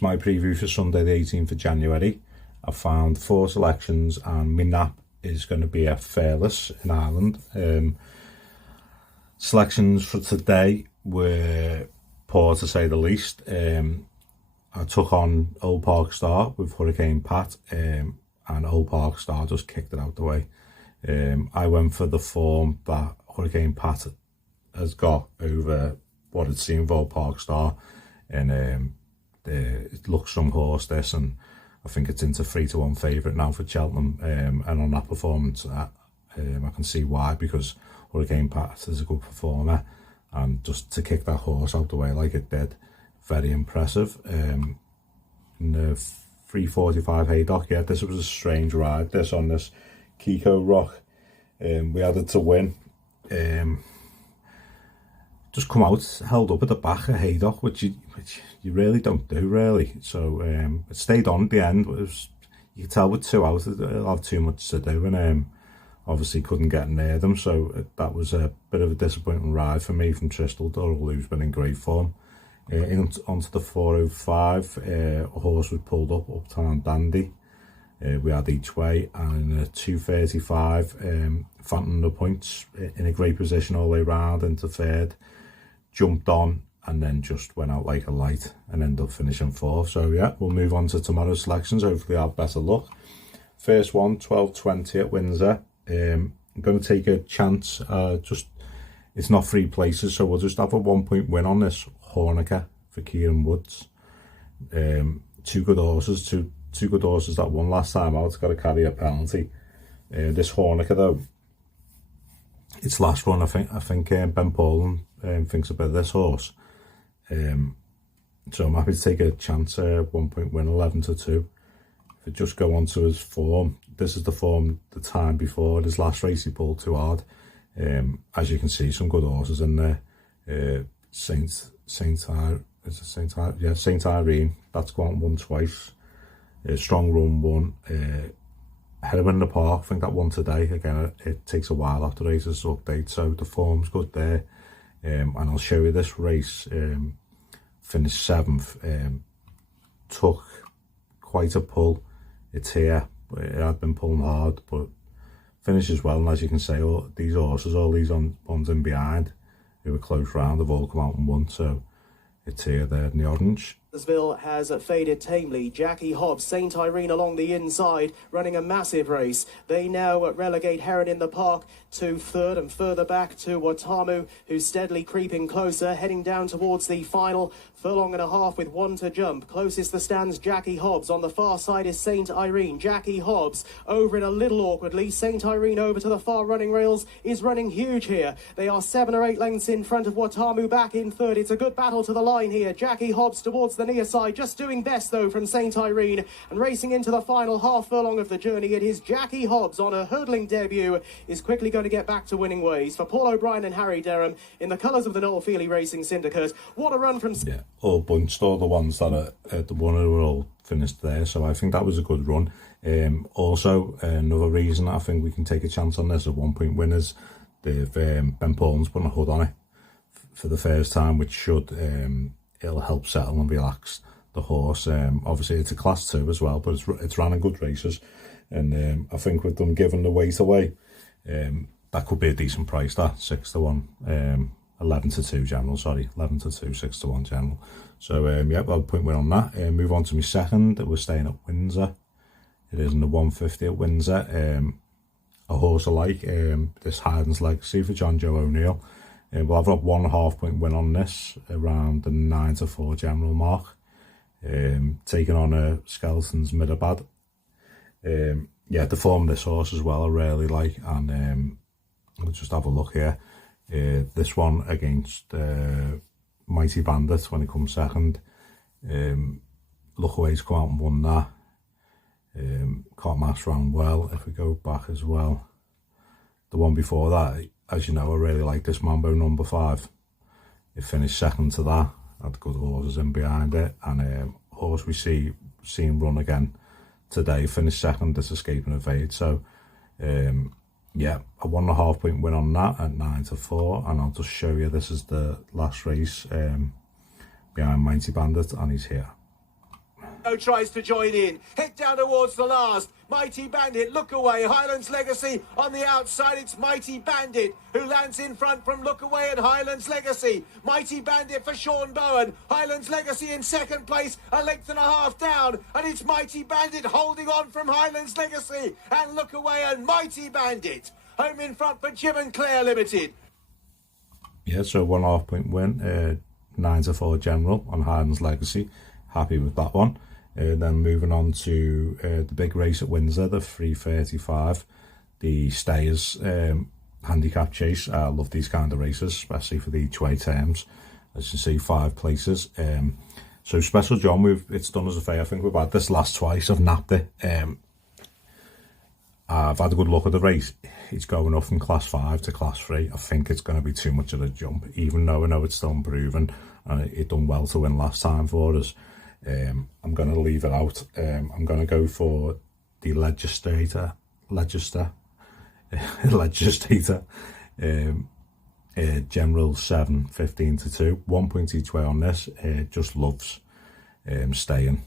is my preview for Sunday the 18th of January. I found 4 selections and my nap is going to be at Thurles in Ireland. Selections for today were poor to say the least. I took on Old Park Star with Hurricane Pat, and Old Park Star just kicked it out the way. I went for the form that Hurricane Pat has got over what it's seen with Old Park Star, and it looks some horse this, and I think it's into 3-1 favourite now for Cheltenham, and on that performance I can see why, because Hurricane Pat is a good performer, and just to kick that horse out the way like it did, very impressive. In the 3:45 Haydock, yeah, this was a strange ride, this on this Kiko Rock. We had it to win. Just come out held up at the back of Haydock, which you really don't do, really. So it stayed on at the end. You could tell with 2 out, it'll have too much to do, and obviously couldn't get near them. So that was a bit of a disappointing ride for me from Tristel Durrell, who's been in great form. Onto the 4:05, a horse was pulled up, Uptown Dandy. We had each way, and in a 2:35, Phantom the Points in a great position all the way round into third, jumped on and then just went out like a light and ended up finishing 4th. So yeah, we'll move on to tomorrow's selections. Hopefully I'll have better luck. First one, 12:20 at Windsor. I'm going to take a chance. It's not 3 places, so we'll just have a 1-point win on this. Hornica for Kieran Woods. 2 good horses, two good horses that won last time out. It's got to carry a penalty. This Hornica though, its last one, I think Ben Poland thinks a bit of this horse. So I'm happy to take a chance. 1-point win, 11-2. If it just go on to his form, this is the form the time before. His last race he pulled too hard. As you can see, some good horses in there. Saint Irene, that's gone and won twice. Strong Run won. Headman in the Park, I think that won today. Again, it takes a while after races to update, so the form's good there. And I'll show you this race. Finished 7th. Took quite a pull. It's here. It had been pulling hard, but finishes well. And as you can see, all these horses, all these ones in behind, who were close round, have all come out and won. So it's here there in the orange. Ville has faded tamely. Jackie Hobbs, St Irene along the inside, running a massive race. They now relegate Heron in the Park to 3rd, and further back to Watamu, who's steadily creeping closer, heading down towards the final furlong and a half with 1 to jump. Closest the stands, Jackie Hobbs. On the far side is St Irene. Jackie Hobbs over it a little awkwardly. St Irene over to the far running rails is running huge here. They are 7 or 8 lengths in front of Watamu, back in 3rd. It's a good battle to the line here. Jackie Hobbs towards the near side, just doing best though from St Irene, and racing into the final half furlong of the journey. It is Jackie Hobbs on a hurdling debut, is quickly going to get back to winning ways for Paul O'Brien and Harry Derham in the colours of the Noel Feely Racing Syndicate. What a run from... Yeah, all bunched, all the ones that are at the one were all finished there, so I think that was a good run. Also, another reason I think we can take a chance on this, a 1-point winners, Ben Poland's putting a hood on it for the first time, which should it'll help settle and relax the horse. Obviously it's a class 2 as well, but it's running good races, and I think with them giving the weight away, that could be a decent price, that 6-1, 11-2 general, sorry, 11-2, 6-1 general. So yeah, well, point win on that. Move on to my second. We're staying at Windsor. It is in the 150 at Windsor. A horse I like, this Highlands Legacy for John Joe O'Neill. We'll have a 1.5-point win on this, around the 9-4 general mark. Taking on a Skeletons Midabad. Yeah, the form of this horse as well I really like, and we'll just have a look here. This one against Mighty Bandit when he comes second. Lookaway's come out and won that. Can't match round well. If we go back as well, the one before that, as you know, I really like this Mambo number 5. It finished second to that. Had good horses in behind it, and horse we seen run again today finished second. This Escaping Evade. So yeah, a 1.5-point win on that at 9-4, and I'll just show you, this is the last race behind Mighty Bandit, and he's here. Tries to join in, head down towards the last. Mighty Bandit, look away. Highlands Legacy on the outside. It's Mighty Bandit who lands in front from Look Away and Highlands Legacy. Mighty Bandit for Sean Bowen. Highlands Legacy in second place, a length and a half down. And it's Mighty Bandit holding on from Highlands Legacy. And Look Away and Mighty Bandit home in front for Jim and Claire Limited. Yeah, so 1.5 point win, 9-4 general on Highlands Legacy. Happy with that one. Then moving on to the big race at Windsor, the 3:35, the Stayers handicap chase. I love these kind of races, especially for the each way terms. As you see, 5 places. So Special John, it's done us a favour. I think we've had this last twice. I've napped it. I've had a good look at the race. It's going up from class 5 to class 3. I think it's going to be too much of a jump, even though I know it's still improving. It done well to win last time for us. I'm going to leave it out. I'm going to go for the Legister, General 7, 15-2, 1 point each way on this. Just loves staying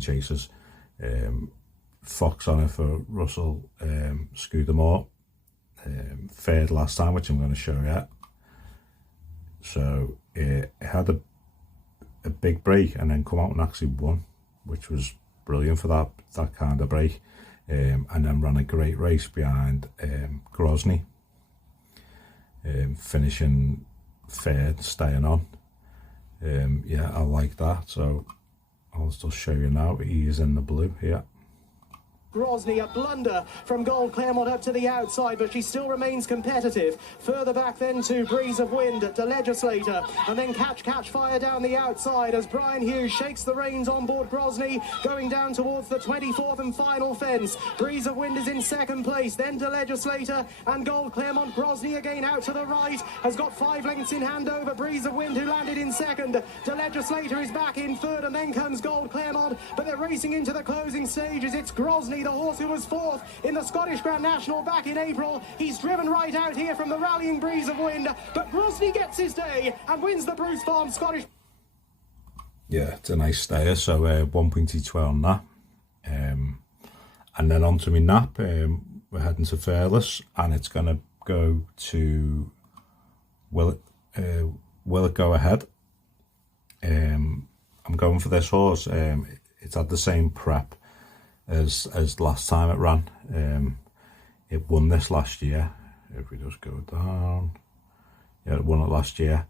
chasers. Fox on it for Russell Scudamore. Third last time, which I'm going to show you. So it had a big break and then come out and actually won, which was brilliant for that kind of break. And then ran a great race behind Grozny, finishing third, staying on. Yeah, I like that. So I'll just show you now. He is in the blue here. Grozny, a blunder from Gold Claremont up to the outside, but she still remains competitive. Further back then to Breeze of Wind to Legislator, and then Catch Fire down the outside as Brian Hughes shakes the reins on board Grozny, going down towards the 24th and final fence. Breeze of Wind is in second place, then to Legislator and Gold Claremont. Grozny again out to the right, has got 5 lengths in hand over Breeze of Wind, who landed in second. To Legislator is back in third, and then comes Gold Claremont, but they're racing into the closing stages. It's Grozny, the horse who was 4th in the Scottish Grand National back in April. He's driven right out here from the rallying Breeze of Wind, but Grozny gets his day and wins the Bruce Farm Scottish. Yeah, it's a nice stayer, so 1 point each way on that. And then on to my nap. We're heading to Thurles, and it's going to go to Willitgoahead. I'm going for this horse. It's had the same prep as last time it ran. It won this last year. If we just go down, yeah, it won it last year.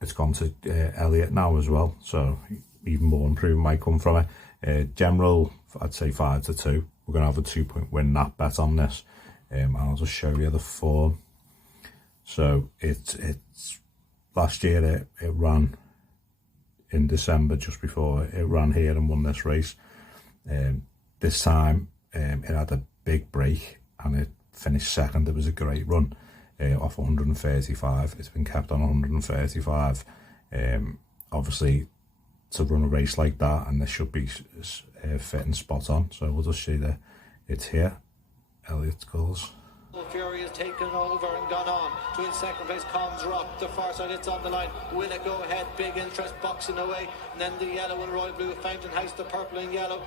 It's gone to Elliot now as well, so even more improvement might come from it. General, I'd say 5-2. We're going to have a 2 point win nap bet on this, and I'll just show you the form. So it's last year it ran in December, just before it ran here and won this race. This time it had a big break and it finished second. It was a great run off 135. It's been kept on 135. Obviously, to run a race like that, and this should be fit and spot on. So we'll just see that it's here. Elliot's goals. Fury has taken over and gone on to in second place. Comms Rock, the far side, it's on the line. Willitgoahead, big interest, boxing away, and then the yellow and royal blue, Fountain House, the purple and yellow.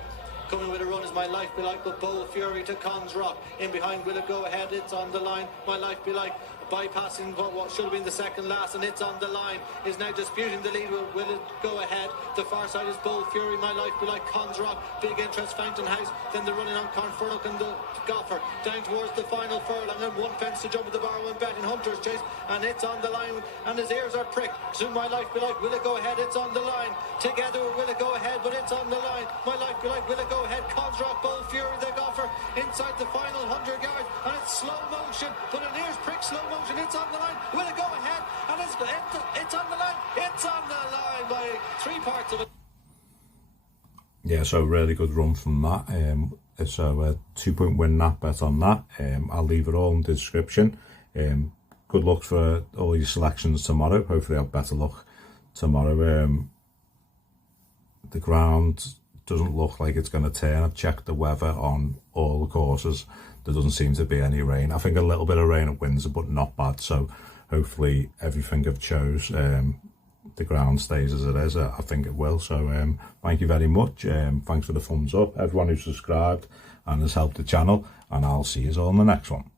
Coming with a run is My Life Be Like, with Bold Fury to Comms Rock. In behind Willitgoahead, it's on the line. My Life Be Like, bypassing what should have been the second last, and it's on the line. Is now disputing the lead with Willitgoahead. The far side is Bold Fury, My Life Be Like, Comms Rock, big interest, Fountain House. Then the running on Cornfurlock and the Gopher down towards the final furlong, and then one fence to jump at the bar, one bet in Hunter's Chase, and it's on the line, and his ears are pricked. Soon My Life Be Like, Willitgoahead, it's on the line. Together with Willitgoahead, but it's on the line. My Life Be Like, Willitgoahead, Comms Rock, Bold Fury, the Gopher inside the final 100 yards, and it's slow motion, but an ears prick, slow motion. It's on the line. Willitgoahead, and it's on the line. It's on the line by 3 parts of it. Yeah, so really good run from that. So a 2 point win nap bet on that. I'll leave it all in the description. Good luck for all your selections tomorrow. Hopefully I'll have better luck tomorrow. The ground doesn't look like it's going to turn. I've checked the weather on all the courses. There doesn't seem to be any rain. I think a little bit of rain at Windsor, but not bad. So hopefully everything I've chose the ground stays as it is. I think it will. So thank you very much. Thanks for the thumbs up, everyone who subscribed and has helped the channel, and I'll see you all in the next one.